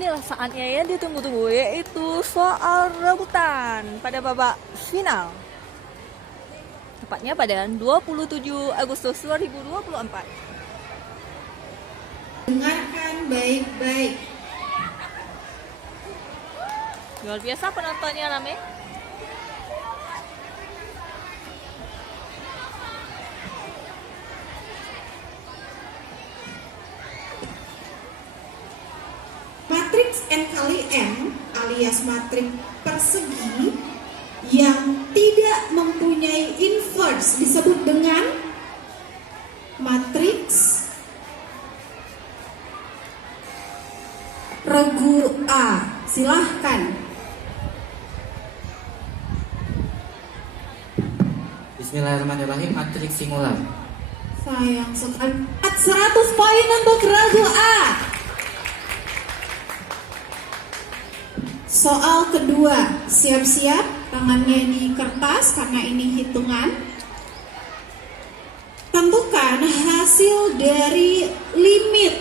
inilah saatnya yang ditunggu-tunggu, yaitu soal rebutan pada babak final. Tepatnya pada 27 Agustus 2024. Dengarkan baik-baik. Luar biasa penontonnya rame. Matriks N kali M alias matriks persegi yang tidak mempunyai inverse disebut dengan matriks regu A. Silahkan. Bismillahirrahmanirrahim. Matriks singular. Sayang sekali. 100 poin untuk regu A. Soal kedua, siap-siap, tangannya di kertas karena ini hitungan. Tentukan hasil dari limit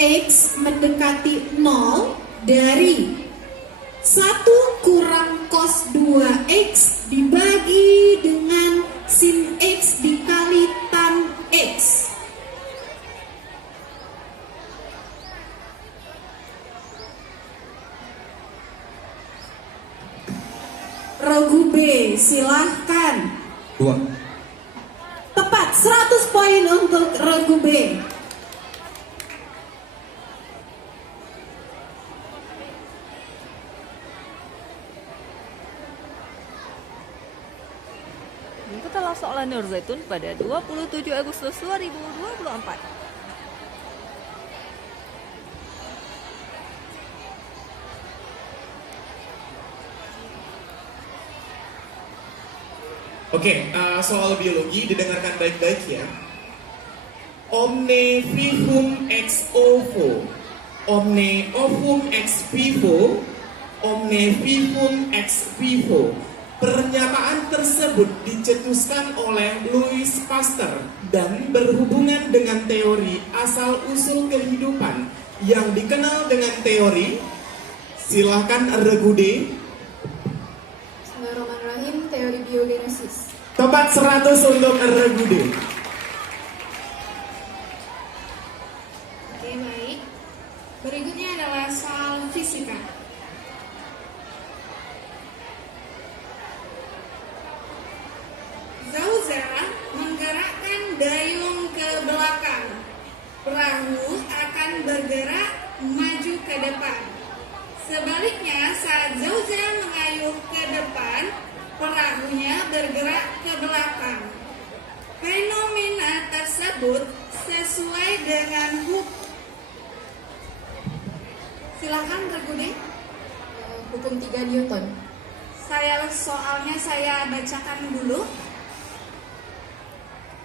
X mendekati 0 dari 1 kurang cos 2X dibagi dengan sin X dikali tan X. Regu B, silahkan. 2. Tepat, 100 poin untuk regu B. Ikuti soalan Nur Zaitun pada 27 Agustus 2024. Oke, soal biologi didengarkan baik-baik ya. Omne vivum ex ovo, omne ovum ex vivo, omne vivum ex vivo. Pernyataan tersebut dicetuskan oleh Louis Pasteur dan berhubungan dengan teori asal-usul kehidupan yang dikenal dengan teori. Silahkan regu D. Bismillahirrahmanirrahim, teori biogenesis. Tepat 100 untuk regu D. Oke, baik. Berikutnya adalah soal fisika. Zauza menggerakkan dayung ke belakang. Perahu akan bergerak maju ke depan. Sebaliknya, saat Zauza mengayuh ke depan, perahunya bergerak ke belakang. Fenomena tersebut sesuai dengan Silakan regu D. Hukum 3 Newton. Soalnya saya bacakan dulu.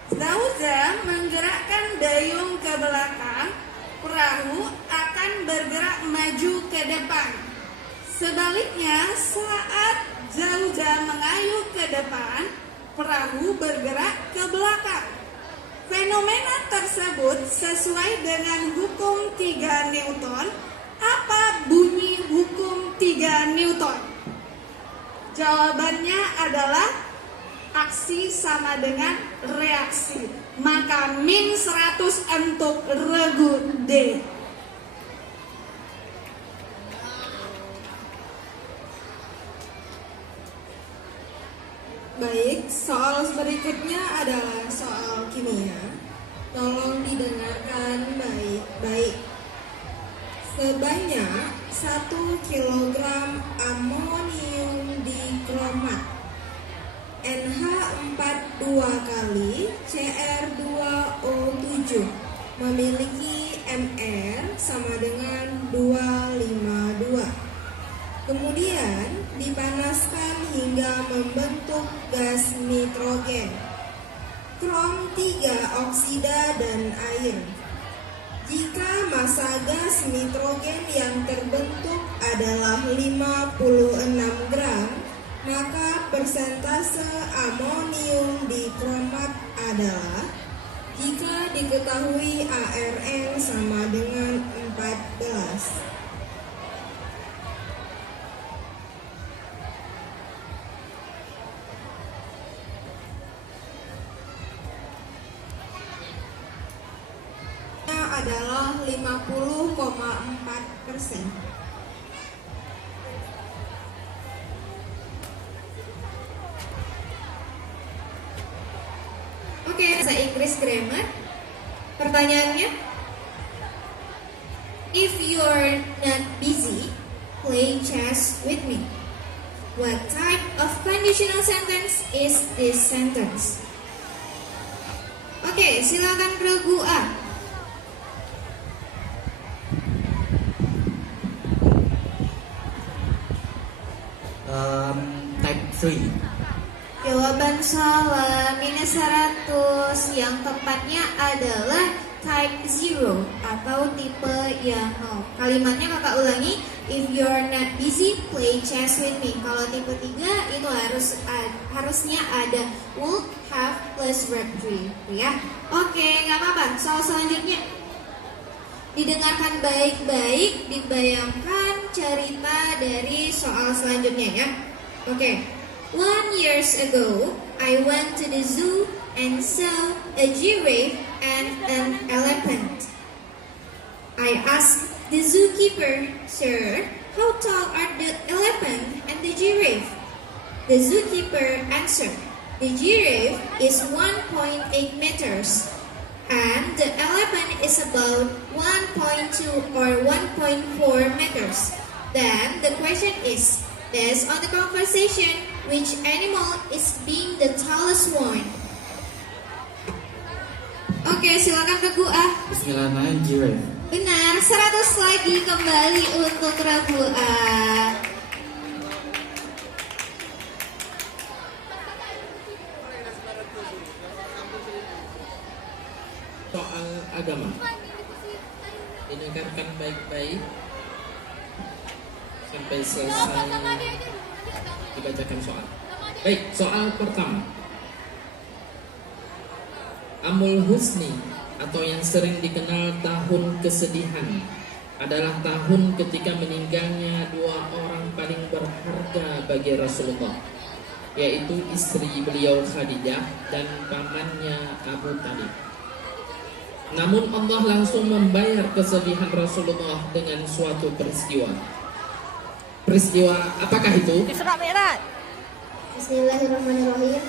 Zauza menggerakkan dayung ke belakang, perahu akan bergerak maju ke depan. Sebaliknya, saat Zauza mengayuh ke depan, perahu bergerak ke belakang. Fenomena tersebut sesuai dengan hukum 3 Newton. Apa bunyi hukum 3 Newton? Jawabannya adalah aksi sama dengan reaksi. Maka min 100 untuk regu D. Baik, soal berikutnya adalah soal kimia. Tolong didengarkan baik-baik. Sebanyak 1 kg amonium dikromat NH42 kali Cr2O7 memiliki Mr sama dengan 252. Kemudian dipanaskan hingga membentuk gas nitrogen, krom 3 oksida dan air. Jika massa gas nitrogen yang terbentuk adalah 56 gram, maka persentase amonium dikromat adalah, jika diketahui ARN sama dengan 14. adalah 50,4%. Oke, bahasa Inggris grammar. Pertanyaannya, if you're not busy, play chess with me. What type of conditional sentence is this sentence? Oke, silakan regu A. Type 3. Jawaban salah minus 100. Yang tepatnya adalah type 0 atau tipe yang 0. Kalimatnya kakak ulangi. If you're not busy, play chess with me. Kalau tipe 3 itu harusnya ada would, have, plus verb 3 ya. Oke, nggak apa-apa. Soal selanjutnya, didengarkan baik-baik, dibayangkan cerita dari soal selanjutnya ya. Oke. 1 years ago, I went to the zoo and saw a giraffe and an elephant. I asked the zookeeper, "Sir, how tall are the elephant and the giraffe?" The zookeeper answered, "The giraffe is 1.8 meters and the elephant is about 1.2 or 1.4 meters. Then the question is, based on the conversation, which animal is being the tallest one?" Oke, silakan regu A. Bismillahirrahmanirrahim. Giraffe. Benar, 100 lagi kembali untuk regu A. Soal agama. Dengarkan baik-baik sampai selesai dibacakan soal. Baik, soal pertama. Amul Husni atau yang sering dikenal tahun kesedihan adalah tahun ketika meninggalnya dua orang paling berharga bagi Rasulullah, yaitu istri beliau Khadijah dan pamannya Abu Talib. Namun Allah langsung membayar kesedihan Rasulullah dengan suatu peristiwa. Peristiwa apakah itu? Isra Mi'raj. Bismillahirrahmanirrahim.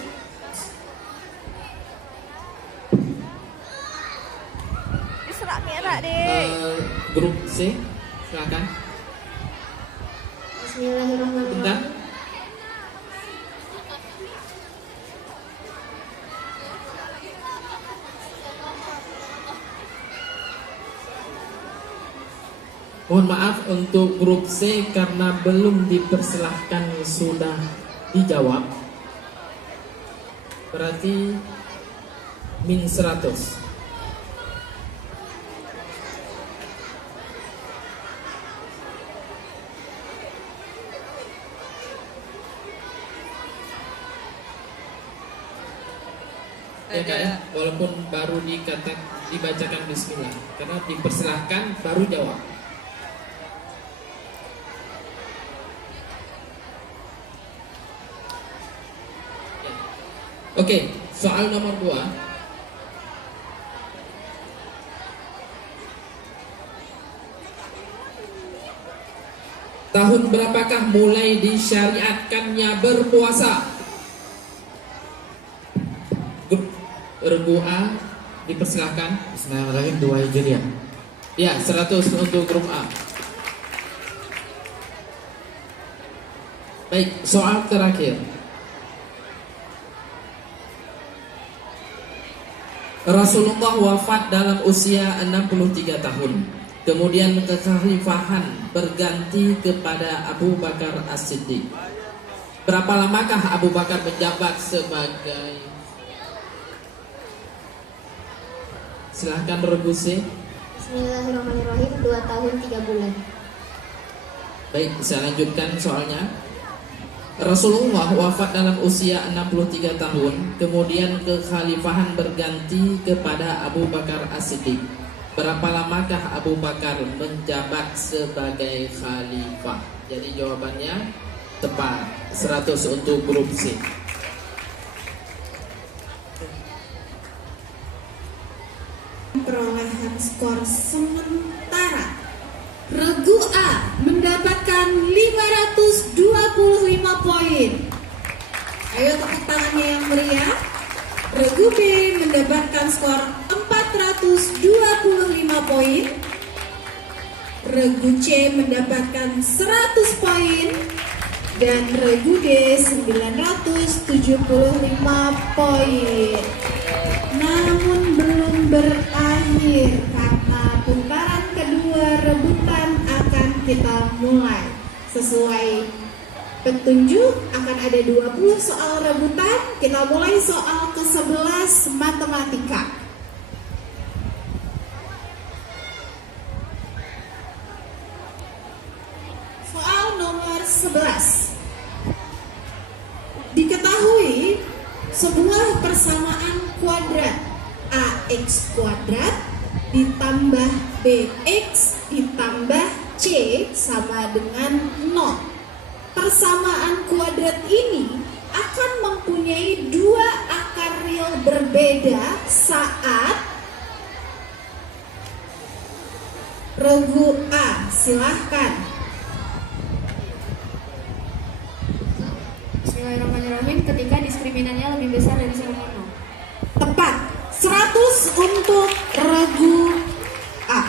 Isra Mi'raj, Dek. Grup C, silakan. Bismillahirrahmanirrahim. Bentar. Mohon maaf untuk grup C karena belum dipersilahkan sudah dijawab. Berarti min 100. Ya Kak ya, walaupun baru dibacakan bismillah, karena dipersilahkan baru jawab. Ya. Oke, soal nomor 2. Tahun berapakah mulai disyariatkannya berpuasa? Regu A dipersilahkan. Bismillahirrahmanirrahim. 2 Hijriah. Ya, 100 untuk grup A. Baik, soal terakhir. Rasulullah wafat dalam usia 63 tahun. Kemudian kekhalifahan berganti kepada Abu Bakar As-Siddiq. Berapa lamakah Abu Bakar menjabat sebagai... Silahkan regu C. Bismillahirrahmanirrahim. 2 tahun 3 bulan. Baik, saya lanjutkan soalnya. Rasulullah wafat dalam usia 63 tahun. Kemudian kekhalifahan berganti kepada Abu Bakar As-Siddiq. Berapa lamakah Abu Bakar menjabat sebagai khalifah? Jadi jawabannya tepat. 100 untuk grup C. Perolehan skor sementara. Regu A mendapatkan 525 poin. Ayo tepuk tangannya yang meriah. Regu B mendapatkan skor 425 poin. Regu C mendapatkan 100 poin. Dan regu D 975 poin. Namun belum berakhir karena putaran kedua rebutan akan kita mulai. Sesuai petunjuk akan ada 20 soal rebutan. Kita mulai soal ke-11 matematika. Soal nomor 11. Diketahui sebuah persamaan kuadrat AX kuadrat ditambah BX ditambah C sama dengan 0. Persamaan kuadrat ini akan mempunyai dua akar real berbeda saat regu A. Silahkan. Bismillahirrahmanirrahim. Ketika diskriminannya lebih besar dari 1,0. Tepat. 100 untuk regu A.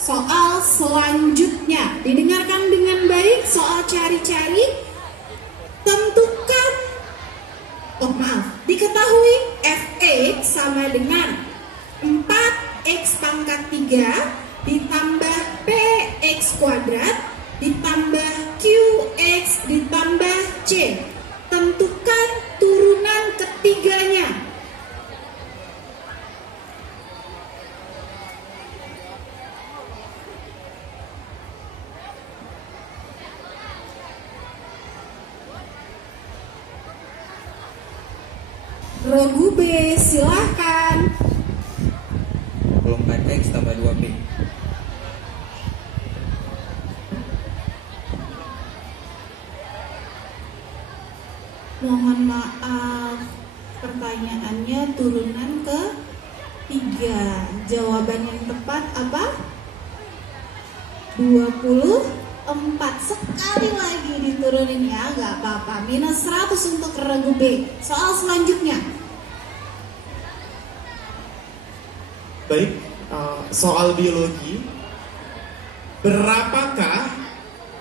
Soal selanjutnya didengarkan dengan baik. Soal cari-cari. Tentukan. Diketahui fx sama dengan 4x pangkat 3 ditambah px kuadrat ditambah qx ditambah c. Tentukan turunan ketiganya. Regu B, silahkan. 24X tambah 2B. Mohon maaf, pertanyaannya turunan ke 3. Jawaban yang tepat apa? 24. Sekali lagi diturunin ya, gak apa-apa. Minus 100 untuk regu B. Soal selanjutnya. Baik, soal biologi. Berapakah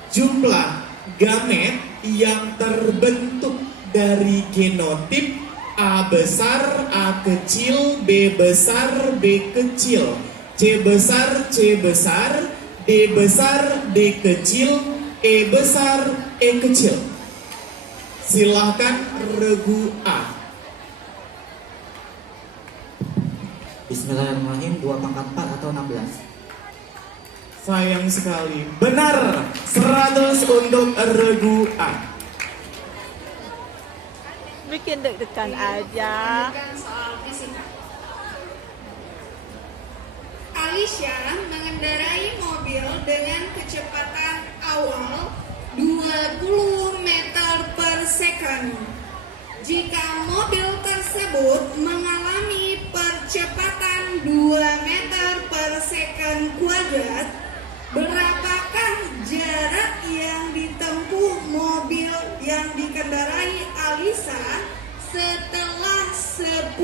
jumlah gamet yang terbentuk dari genotip A besar, A kecil, B besar, B kecil, C besar, C besar, D besar, D kecil, E besar, E kecil? Silahkan regu A. Bismillahirrahmanirrahim. 2 pangkat 4 atau 16? Sayang sekali. Benar. 100 untuk regu A. Bikin deg-degan aja. Soal fisika. Alicia mengendarai mobil dengan kecepatan awal 20 meter per second. Jika mobil tersebut mengalami percepatan 2 meter per second kuadrat, berapakah jarak yang ditempuh mobil yang dikendarai Alisa setelah 10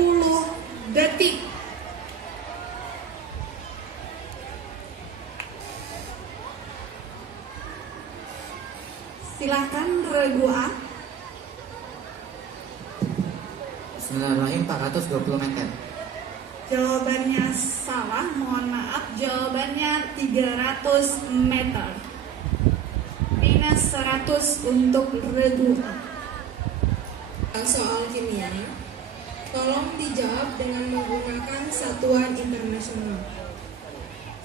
detik? Silahkan regu A. Bismillahirrahmanirrahim. 420 meter. Jawabannya salah, mohon maaf. Jawabannya 300 meter. Minus 100 untuk regu A. Soal kimia, tolong dijawab dengan menggunakan satuan internasional.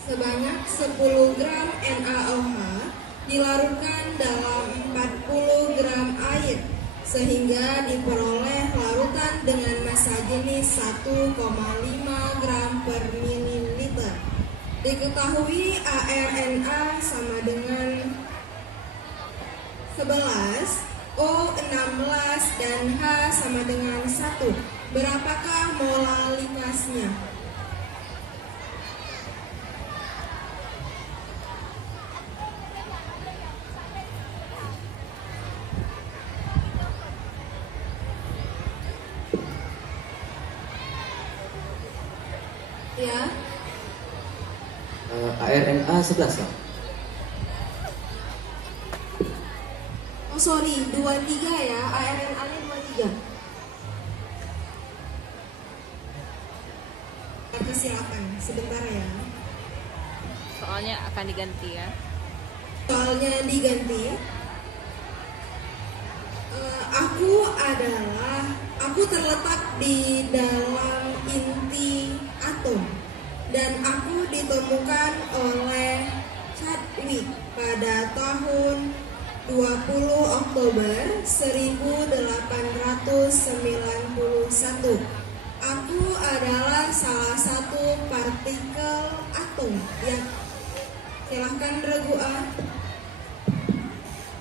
Sebanyak 10 gram NaOH dilarutkan dalam 40 gram air sehingga diperoleh larutan dengan massa jenis 1,5 gram per mililiter. Diketahui ARNA sama dengan 11, O16 dan H sama dengan 1. Berapakah molalitasnya? ARNA 11 Kak. Oh sorry, 23 ya, ARNA-nya 23. Silakan, sebentar ya. Soalnya akan diganti ya. Soalnya diganti. Aku terletak di dalam inti atom dan aku ditemukan oleh Chadwick pada tahun 20 Oktober 1891. Aku adalah salah satu partikel atom yang silahkan regu A.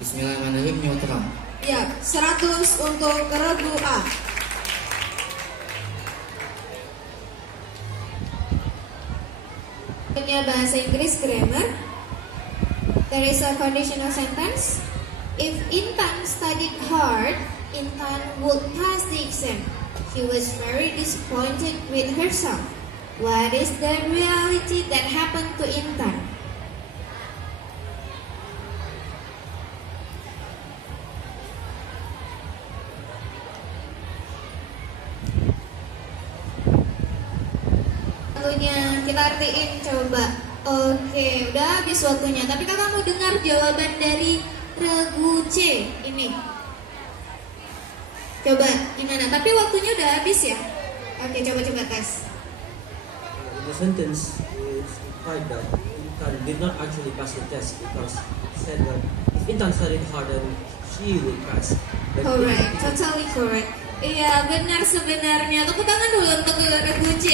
Bismillahirrahmanirrahim, neutron. Ya, 100 untuk regu A. Punya bahasa Inggris grammar. There is a conditional sentence. If Intan studied hard, Intan would pass the exam. She was very disappointed with herself. What is the reality that happened to Intan? Waktunya kita artiin coba. Oke, udah habis waktunya. Tapi kakak mau dengar jawaban dari regu C ini. Coba gimana? Tapi waktunya udah habis ya. Oke, coba tes. The sentence is implied that Intan did not actually pass the test because it said that if Intan studied harder, she would pass. But Correct, totally correct. Iya, benar sebenarnya. Tepuk tangan dulu untuk regu C.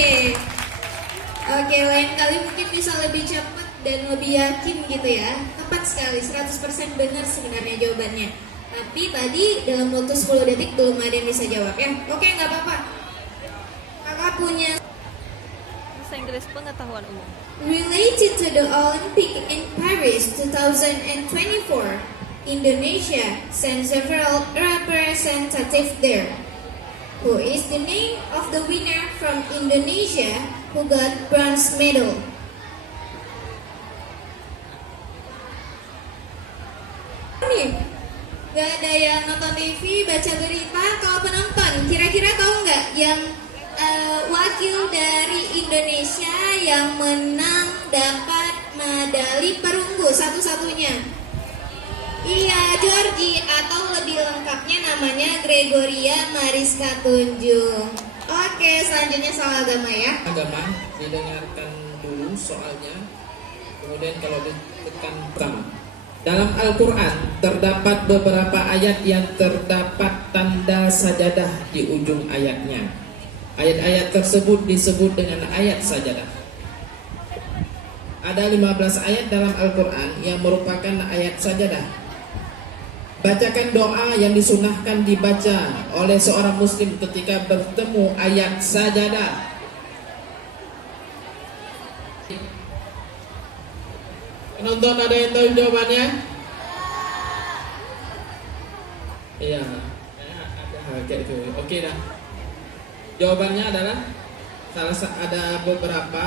Oke, lain kali mungkin bisa lebih cepat dan lebih yakin gitu ya. Tepat sekali, 100% benar sebenarnya jawabannya. Tapi tadi dalam waktu 10 detik belum ada yang bisa jawab ya. Oke, nggak apa-apa. Kakak punya Bahasa Inggris pengetahuan umum. related to the Olympic in Paris 2024. Indonesia sent several representatives there. Who is the name of the winner from Indonesia who got bronze medal? Nih, gak ada yang nonton TV, baca berita. Kalau penonton, kira-kira tahu nggak yang wakil dari Indonesia yang menang dapat medali perunggu satu-satunya? Iya, Georgie, atau lebih lengkapnya namanya Gregoria Mariska Tunjung. Oke, selanjutnya soal agama ya. Agama didengarkan dulu soalnya, kemudian kalau ditekan pertama. Dalam Al-Quran terdapat beberapa ayat yang terdapat tanda sajadah di ujung ayatnya. Ayat-ayat tersebut disebut dengan ayat sajadah. Ada 15 ayat dalam Al-Quran yang merupakan ayat sajadah. Bacakan doa yang disunahkan dibaca oleh seorang muslim ketika bertemu ayat sajadah. Penonton ada yang tahu jawabannya? Iya, ada kayak itu. Oke dah. Jawabannya adalah ada beberapa.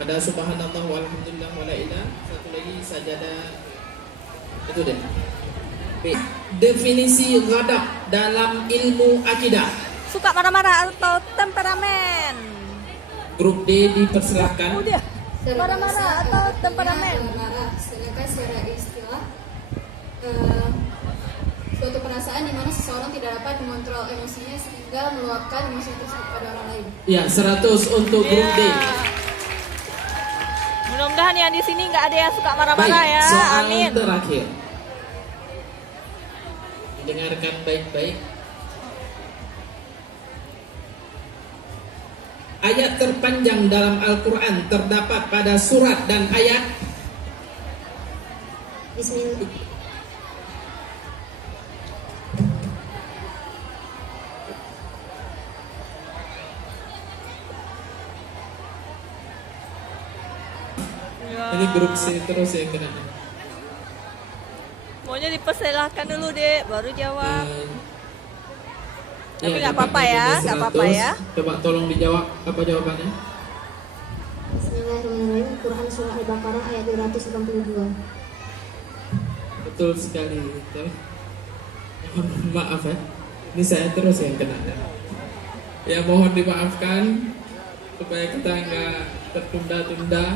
Ada subhanallah walhamdulillah wala ilah. Satu lagi sajadah. Itu deh. B. Definisi ghadab dalam ilmu akidah. Suka marah-marah atau temperamen? Grup D dipersilahkan. Oh dia. Marah-marah atau temperamen? Marah, sedangkan secara istilah suatu perasaan di mana seseorang tidak dapat mengontrol emosinya sehingga meluapkan emosi tersebut pada orang lain. Ya, 100 untuk grup D. Mudah-mudahan yang di sini nggak ada yang suka marah-marah Baik, ya. soal Amin. terakhir. Dengarkan baik-baik. Ayat terpanjang dalam Al-Quran terdapat pada surat dan ayat. Bismillah. Ya. Ini grup C terus yang kena. Maunya dipersilahkan dulu deh, baru jawab. Tapi Ya, nggak apa-apa ya, dapatnya nggak apa-apa 100. ya. Coba tolong dijawab apa jawabannya? Bismillahirrahmanirrahim. Quran surah Al-Baqarah ayat 282. Betul sekali. Tapi, mohon maaf ya, ini saya terus yang kena. Ya mohon dimaafkan supaya kita nggak tertunda-tunda.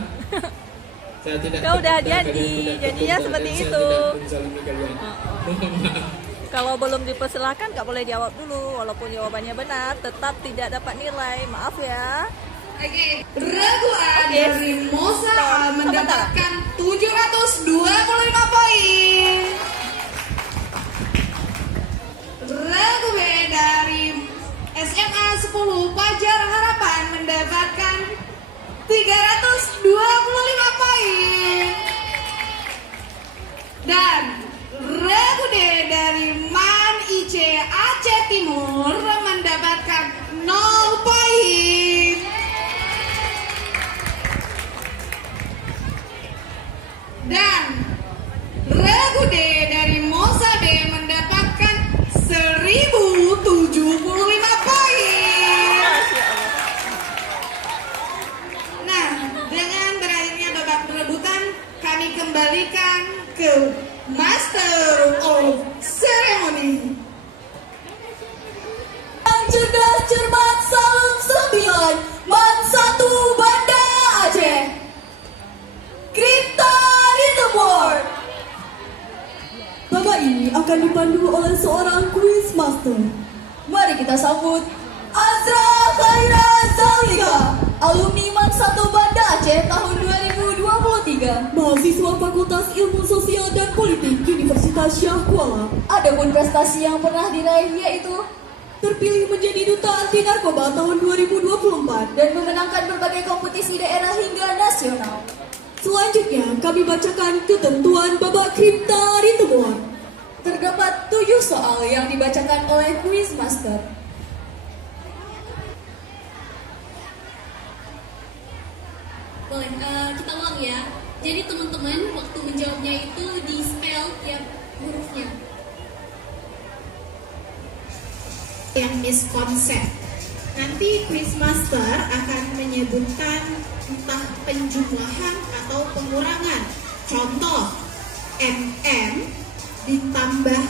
Saya tidak Kau udah tertunda, jadi, kalian tidak jadinya tertunda, seperti dan saya itu. tidak menzalimi kalian. Mohon maaf. Kalau belum dipersilakan nggak boleh jawab dulu. Walaupun jawabannya benar, tetap tidak dapat nilai. Maaf ya. Oke, regu A Oke. dari Mosa A mendapatkan 725 poin. Regu B dari SMA 10 Pajar Harapan mendapatkan 325 poin. Dan regu D dari MAN IC Aceh Timur mendapatkan 0 poin. Dan regu D dari Mosa B mendapatkan 1075 poin. Nah, dengan berakhirnya babak perebutan, kami kembalikan ke Master of Ceremony. Cerdas, cermat, salam 9, MAN 1 Banda Aceh. Kripta Ritmeward. Babak ini akan dipandu oleh seorang quiz master. Mari kita sambut Azra Khaira Zalika, alumni MAN 1 Banda Aceh tahun 2023, mahasiswa Fakultas Ilmu Sosial dan Politik Universitas Syah Kuala. Adapun prestasi yang pernah diraih yaitu terpilih menjadi Duta Anti Narkoba tahun 2024 dan memenangkan berbagai kompetisi daerah hingga nasional. Selanjutnya kami bacakan ketentuan babak Kripta Ritmeward. Terdapat 7 soal yang dibacakan oleh quiz master. Boleh, kita ulang ya. Jadi teman-teman waktu menjawabnya itu di spell tiap hurufnya. Yang miskonsep. Nanti quizmaster akan menyebutkan entah penjumlahan atau pengurangan. Contoh, MM ditambah